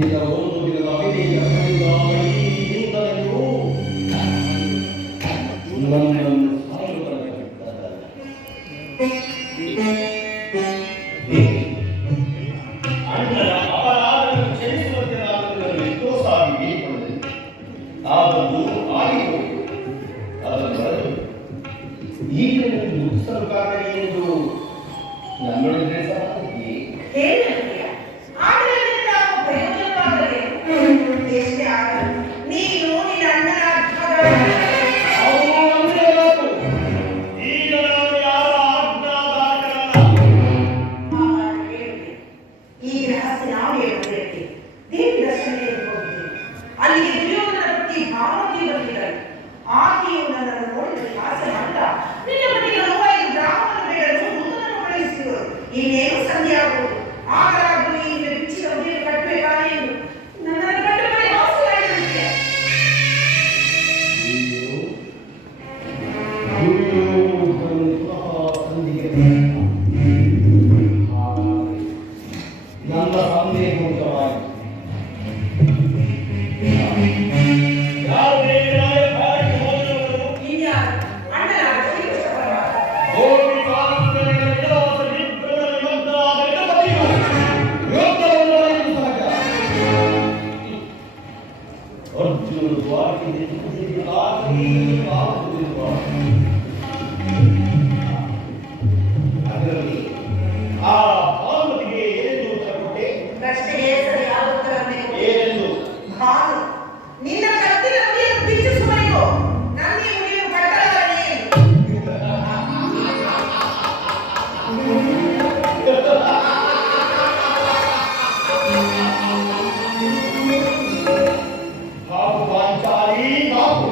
ಅಂದಿನ ಒಂದು ದಿನದ ಅಭಿನಯ ಕೈಯಿಂದಲೂ ನನ್ನನ್ನು ಸಾಯಲು ಬರಬೇಕಿದ್ದಾರೆ. ಅಣ್ಣನ ಅಪರಾಧವನ್ನು ಕ್ಷಮಿಸುವಂತೆ ನಾನು ಎಷ್ಟೋ ಸಾರಿ ಹೇಳಿಕೊಂಡೆ. ಆದದ್ದು ಆಗಿಹೋಯಿತು. ಅದನ್ನು ಬರೆದು ಈಗ ಮುಗಿಸಲು ಕಾರಣ ಎಂದು ನನ್ನೊಳಗೆ ಸಾಧ್ಯ ನೀನು ನಿನ್ನ ಅಣ್ಣನ ಈಗ ನಾನು ಯಾರ ಆಜ್ಞಾಧಾರಕರಲ್ಲ. ಈ ರಹಸ್ಯ ನಾವು ಹೇಳುತ್ತೇವೆ. ದೇವಿ ದರ್ಶನಕ್ಕೆ ಹೋಗಿದ್ದೇವೆ. ಅಲ್ಲಿಗೆ ದುರ್ಯೋಧನ ಪತಿ ಭಾವತಿ ಬಂದಿದ್ದಾರೆ. ಆಕೆಯು ನನ್ನನ್ನು ನೋಡಿದರೆ ಆಸೆ ಮಾತ್ರ ನಿನ್ನ ಪತಿಗೆ ನೋವಾಗಿ ಗ್ರಾಮವನ್ನು ಬೇಡಲು ಮುಂದನ್ನು ಕಳುಹಿಸಿದರು. ಇನ್ನೇನು ಸಂಧಿ ಆಗುವುದು. ಆಗಲಾದರೂ ಈ ಬಿಚ್ಚಿದ ಮದುವೆ ಕಟ್ಟಬೇಕಾ ಎಂದು ನನ್ನನ್ನು ಕಟ್ಟುಬಡಿ ಆಸೆಯಾಗಿರುತ್ತದೆ. ನನ್ನ ಸಂದೇಹವಾಗಿ ಅದರಲ್ಲಿ ಆ ಭಾನುಮತಿಗೆ ಏನೆಂದು ಉತ್ತರ ಕೊಟ್ಟೆ? ಪ್ರಶ್ನೆಗೆ ಸರಿಯಾದ ಉತ್ತರವನ್ನೇ ಕೊಡು. ಏನೆಂದು? ಭಾನು ನಿನ್ನ ಕತ್ತಿನ ಮುಡಿಯನ್ನು ಬಿಚ್ಚಿಸುವವರೆಗೂ ನನ್ನ ಈ ಮುಡಿಯನ್ನು ಕಟ್ಟಲಾರನೆ ಎಂದು. ಪಾಪು ಪಾಂಚಾಲಿ ಪಾಪು